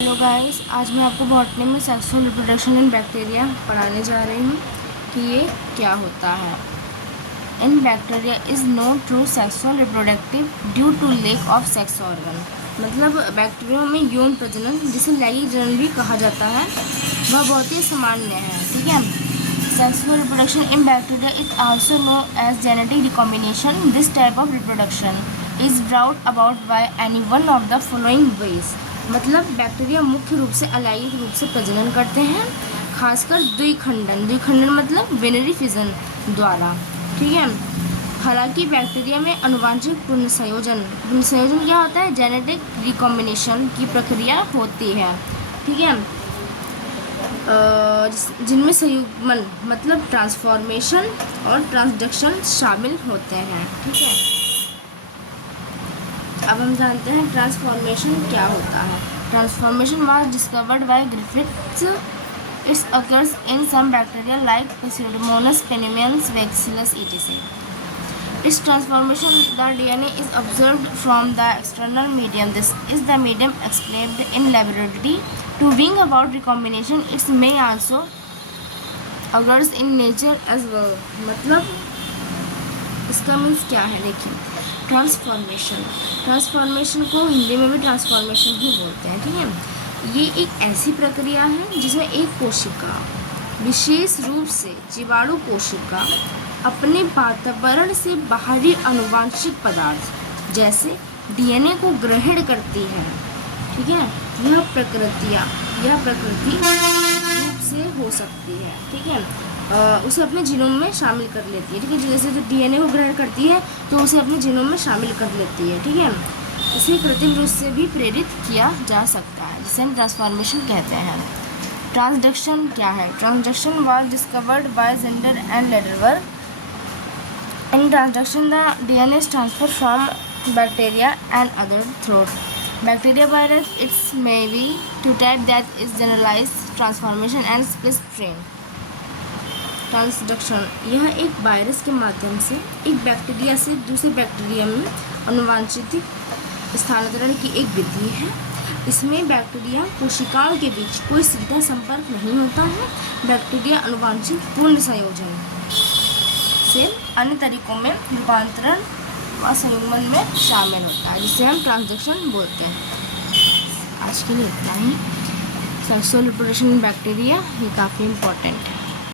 Hello guys, आज मैं आपको बॉटनी में सेक्सुअल रिप्रोडक्शन इन बैक्टीरिया पढ़ाने जा रही हूँ कि ये क्या होता है। In bacteria is no true sexual reproductive due to lack of sex organ. मतलब बैक्टीरिया में यौन प्रजनन, जिसे लैंगिक जनन भी कहा जाता है, वह बहुत ही सामान्य है। ठीक है। Sexual reproduction in bacteria is also known as genetic recombination. This type of reproduction is brought about by any one of the following ways. मतलब बैक्टीरिया मुख्य रूप से अलैंगिक रूप से प्रजनन करते हैं, खासकर द्विखंडन मतलब बिनरी फिजन द्वारा। ठीक है। हालांकि बैक्टीरिया में अनुवांशिक पुनर्संयोजन क्या होता है? जेनेटिक रिकॉम्बिनेशन की प्रक्रिया होती है। ठीक है। जिनमें संयुग्मन मतलब ट्रांसफॉर्मेशन और ट्रांसडक्शन शामिल होते हैं। ठीक है। अब हम जानते हैं ट्रांसफॉर्मेशन क्या होता है। Transformation was discovered by Griffiths. It's occurs in some bacteria like Pseudomonas, Pneumonas, Bacillus etc. Its transformation, the DNA is observed from the external medium. This is the medium explained in laboratory to bring about recombination. It may also occurs in nature as well. मतलब इसका means क्या है? देखिए, transformation को हिंदी में भी transformation ही बोलते हैं। ठीक है। ये एक ऐसी प्रक्रिया है जिसमें एक कोशिका, विशेष रूप से जीवाणु कोशिका, अपने वातावरण से बाहरी आनुवंशिक पदार्थ जैसे डीएनए को ग्रहण करती है। ठीक है। यह प्रकृति रूप से हो सकती है। ठीक है। उसे अपने जीनोम में शामिल कर लेती है। ठीक है। जैसे जो डीएनए को ग्रहण करती है तो उसे अपने जीनोम में शामिल कर लेती है। ठीक है। इसे कृत्रिम रूप से भी प्रेरित किया जा सकता है, जिसे हम ट्रांसफॉर्मेशन कहते हैं। ट्रांसडक्शन क्या है? Transduction was discovered by Zinder and Lederberg. In transduction the DNA is transferred from bacteria and other throat bacteria virus. It's may be two type that is generalized transformation and split. Transduction यह एक virus के माध्यम से एक bacteria से दूसरे bacteria में अनुवांशिक स्थानांतरण की एक विधि है। इसमें बैक्टीरिया कोशिकाओं के बीच कोई सीधा संपर्क नहीं होता है। बैक्टीरिया अनुवांशिक पूर्ण संयोजन से अन्य तरीकों में रूपांतरण व संयुग्मन में शामिल होता है, जिसे हम ट्रांसडक्शन बोलते हैं। आज के लिए इतना ही। सेक्सुअल रिप्रोडक्शन इन बैक्टीरिया ये काफ़ी इम्पोर्टेंट है।